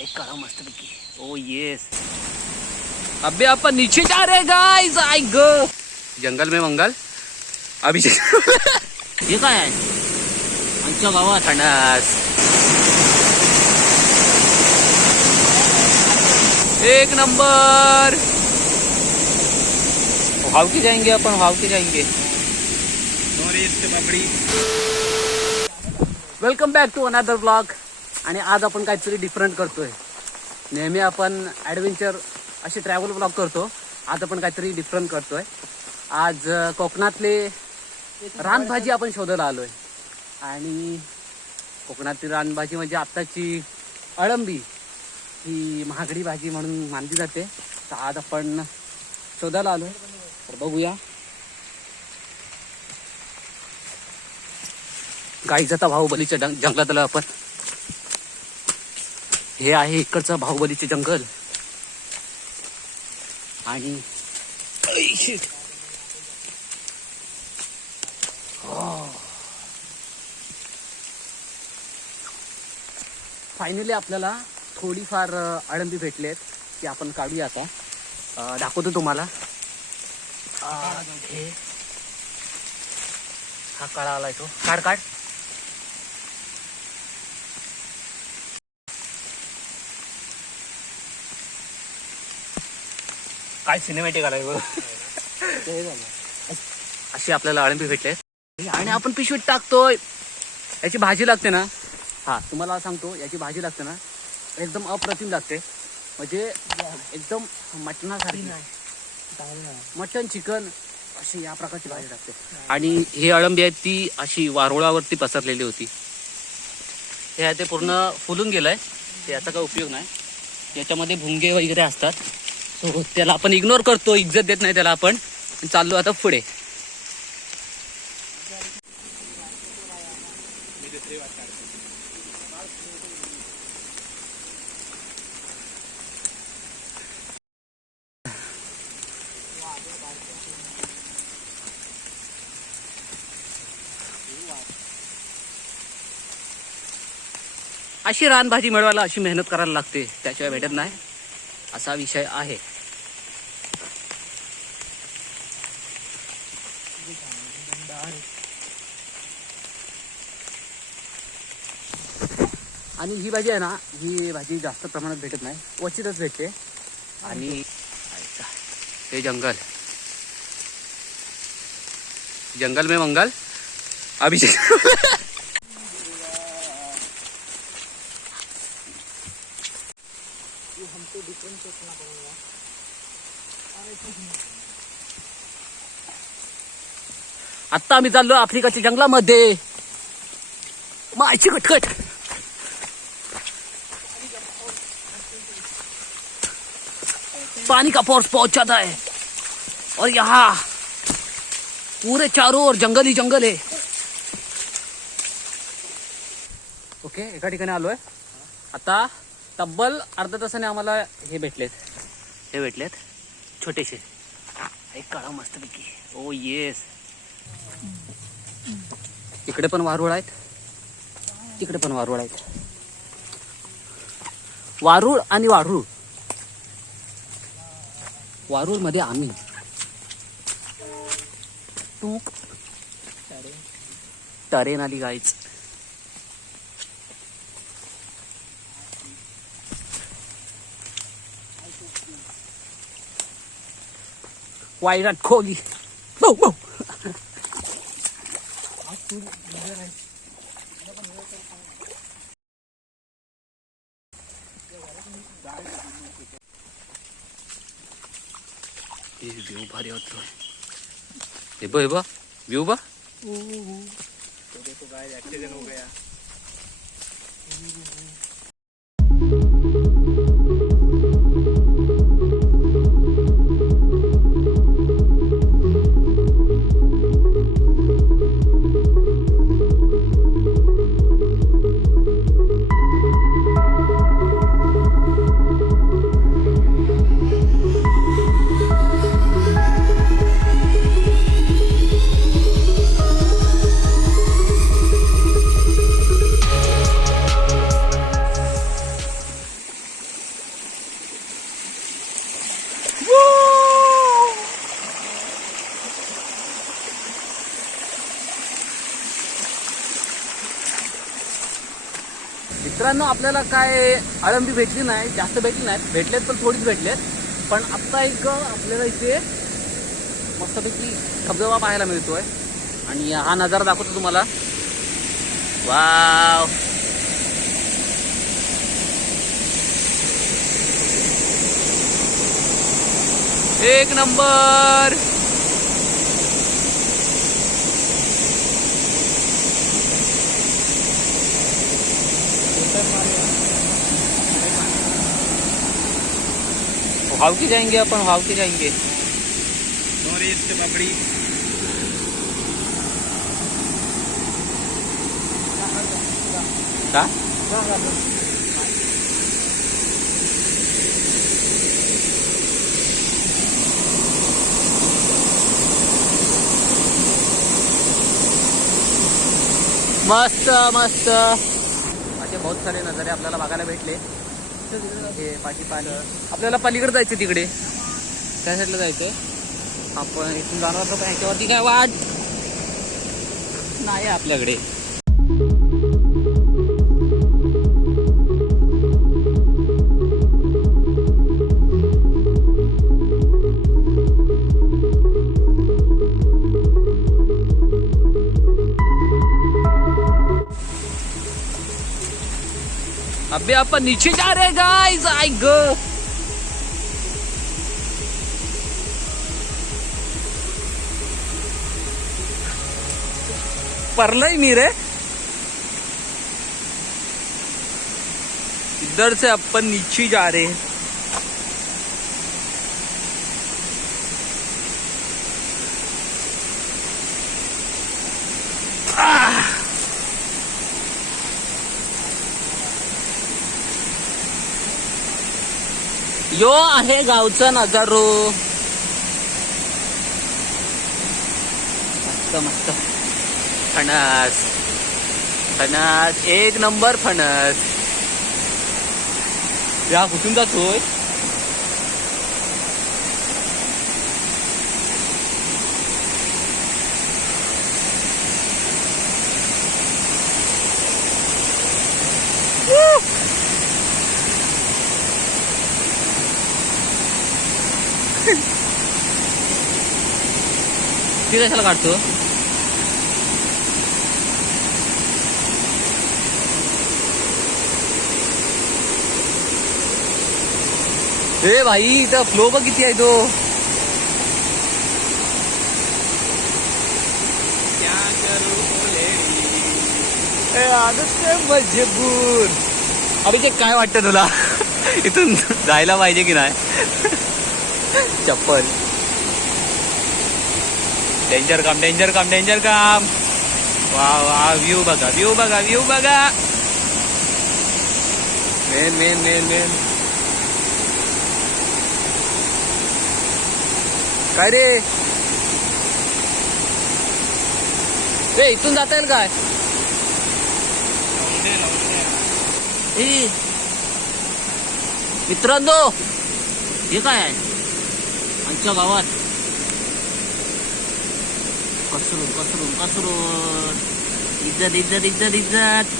एक करा मस्त पैकी ओ येस अबे अपन नीचे जा रहे गाइस आई गो जंगल में मंगल। अभी हे काय आहे आमच्या गावात फणस एक नंबर। हाव के जाएँगे अपन हाव की जाएँगे। Welcome back to another blog आणि आज आपण काहीतरी डिफरंट करतोय. नेहमी आपण ॲडव्हेंचर असे ट्रॅव्हल ब्लॉग करतो. आज आपण काहीतरी डिफरंट करतोय. आज कोकणातले रानभाजी आपण शोधायला आलोय. आणि कोकणातील रानभाजी म्हणजे आत्ताची अळंबी ही महागडी भाजी म्हणून मानली जाते. तर आज आपण शोधायला आलोय. तर बघूया. गाईचा बाहुबलीच्या बलीच्या जंगलात आलो आपण. हे आहे इकडचं बाहुबलीचे जंगल. आणि फायनली आपल्याला थोडीफार आळंदी अळंबी भेटली आहेत ती आपण काढूया आता. दाखवतो तुम्हाला. हे. हा काळा आलाय तो. काढ काढ. काय सिनेमॅटिक आलाय बघ अशी आपल्याला अळंबी भेटले. आणि आपण पिशवीत टाकतोय. याची भाजी लागते ना? हा तुम्हाला सांगतो याची भाजी लागते ना? एकदम अप्रतिम लागते. म्हणजे एकदम मटणासारखी. मटन चिकन अशी या प्रकारची भाजी लागते. आणि ही अळंबी आहे ती अशी वारुळावरती पसरलेली होती. हे आहे ते पूर्ण फुलून गेलंय. याचा काही उपयोग नाही. याच्यामध्ये भुंगे वगैरे असतात. सो त्याला आपण इग्नोर करतो इज्जत देत नाही त्याला आपण. चाललो आता पुढे. अशी रानभाजी मिळवायला अशी मेहनत करायला लागते त्याशिवाय भेटत नाही. असा विषय आहे. आणि ही भाजी आहे ना ही भाजी जास्त प्रमाणात भेटत नाही. क्वचितच भेटते. आणि हे जंगल. जंगल में मंगल. अभिषेक. आत्ता आम्ही चाललो आफ्रिकाच्या जंगलामध्ये. मायची कटकट पानी का फोर्स पहुँच जाता है. और यहाँ पूरे चारों ओर जंगल ही जंगल है. ओके, एका ठिकाणी आलोय. आता तब्बल अर्धा तासाने आम्हाला हे भेटलेत. हे भेटलेत? छोटेसे. एक काढा मस्तपैकी. ओ येस इकडे पण वारुळ आहेत. तिकडे पण वारुळ आहेत. वारुळ आणि वारुळ. वारुळमध्ये आम्ही. टूक. टरेन आली गाईच विराट कोहली बौ बौ ये व्यू भारी होतो हे बघ हे बघ व्यू बघ मित्रांनो आपल्याला काय अळंबी भेटली नाही जास्त भेटली नाहीत भेटलेत पण थोडीच भेटलेत. पण आत्ता एक आपल्याला इथे मस्तपैकी धबधबा पाहायला मिळतोय. आणि हा नजारा दाखवतो तुम्हाला. वाव! एक नंबर! भाव की जाएंगे अपन भाव की जाएंगे पापड़ी का मस्त मस्त। असे बहुत सारे नजारे आपल्याला बघायला भेटले. हे आपल्याला पलीकडे जायचं तिकडे. त्या साईडला जायचंय. आपण इथून जाणार होतो पण ह्याच्यावरती काय वाद? नाही आपल्याकडे. अबे अपन नीचे जा रहे गाइस आई गो परलई मी रे. इधर से अपन नीचे जा रहे हैं. यो आहे गावचा नजारो. मस्त मस्त. फणस. फणस. एक नंबर फणस. या कुठून जातोय? ती कशाला काढतो? ए भाई इथं फ्लो बघ किती आहे तो. मजबूर अरे ते काय वाटतं तुला? इथून जायला पाहिजे की नाही? चप्पल. डेंजर काम डेंजर काम डेंजर काम वा वा व्ह्यू बघा व्ह्यू बघा व्ह्यू बघा मेन मेन मेन मेन काय रे? रे इथून जाता येईल काय मित्रांनो हे काय आहे? आमच्या गावात कसरून कसरून कसरून इज्जत इज्जत इज्जत इज्जत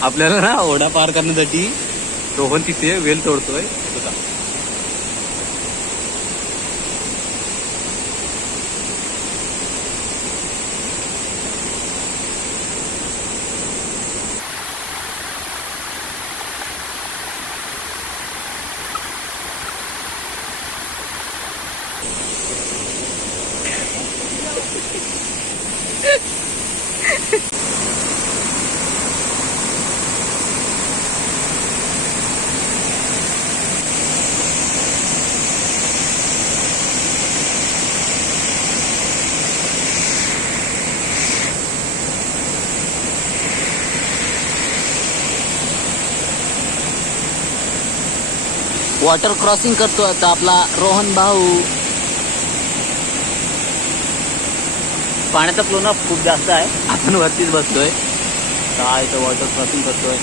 आपल्याला ना ओढा पार करण्यासाठी रोहन तिथे वेल तोडतोय बघा. वॉटर क्रॉसिंग करतो आता आपला रोहन भाऊ. पाण्याचा फ्लो ना खूप जास्त आहे. आपण वरतीच बसलोय. काय तर वॉटर क्रॉसिंग करतोय?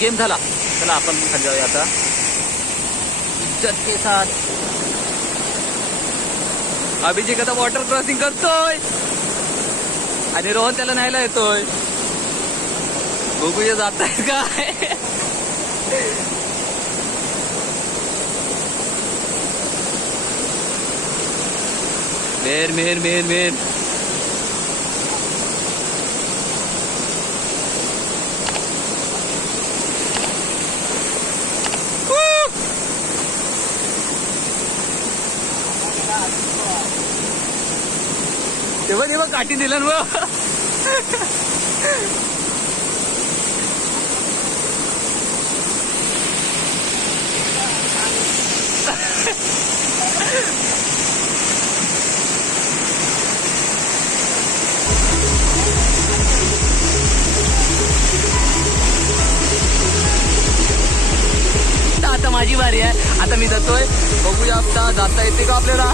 गेम झाला. चला आपण खाली जाऊया आता. इज्जत के साथ. अभिषेक आता वॉटर क्रॉसिंग करतोय. आणि रोहन त्याला न्यायला येतोय. बघूया जात आहेत काय. मेन मेन मेन मेन तेव्हा तेव्हा काठी दिलं ना. आता माझी बारी आहे. आता मी जातोय. बघूया आता जाता येते का आपल्याला?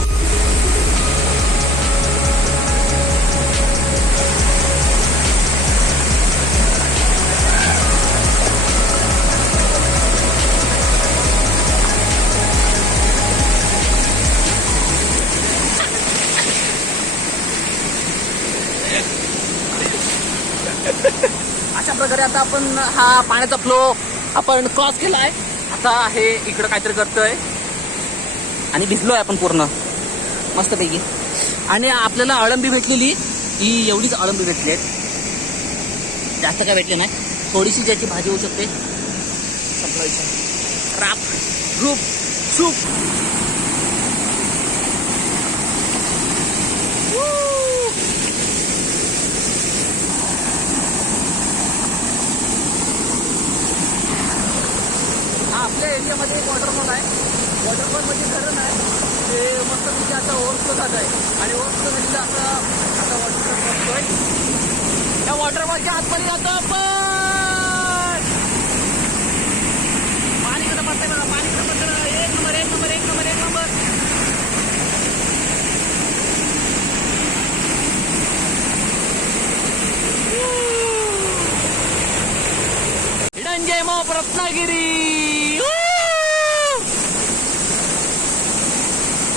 अशा प्रकारे आता आपण हा पाण्याचा फ्लो आपण क्रॉस केलाय. आता हे इकडं काहीतरी करतोय. आणि भिजलोय आपण पूर्ण. मस्तपैकी. आणि आपल्याला अळंबी भेटलेली. ही एवढीच अळंबी भेटली आहे जास्त काय भेटले नाही. थोडीशी ज्याची भाजी होऊ शकते. संपला राप रूप सूप हा आपल्या एरियामध्ये एक वॉटरफॉल आहे वॉटरफॉल म्हणजे धरण आहे ते मस्त तिथे आता ओव्हरफ्लो झालं आहे आणि ओव्हरफ्लो झालेलं आता आता वॉटरफॉल बघतोय त्या वॉटरफॉलच्या आतमध्ये जातो आपण. पाणी बघा पाणी एक नंबर एक नंबर एक नंबर एक नंबर. हिडंजय मोप रत्नागिरी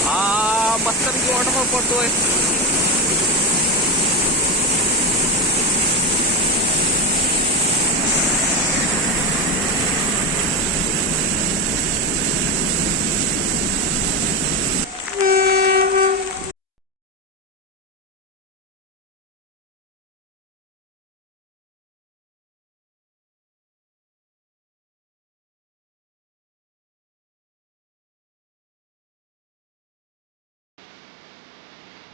हा मस्त वॉटरफॉल पडतोय.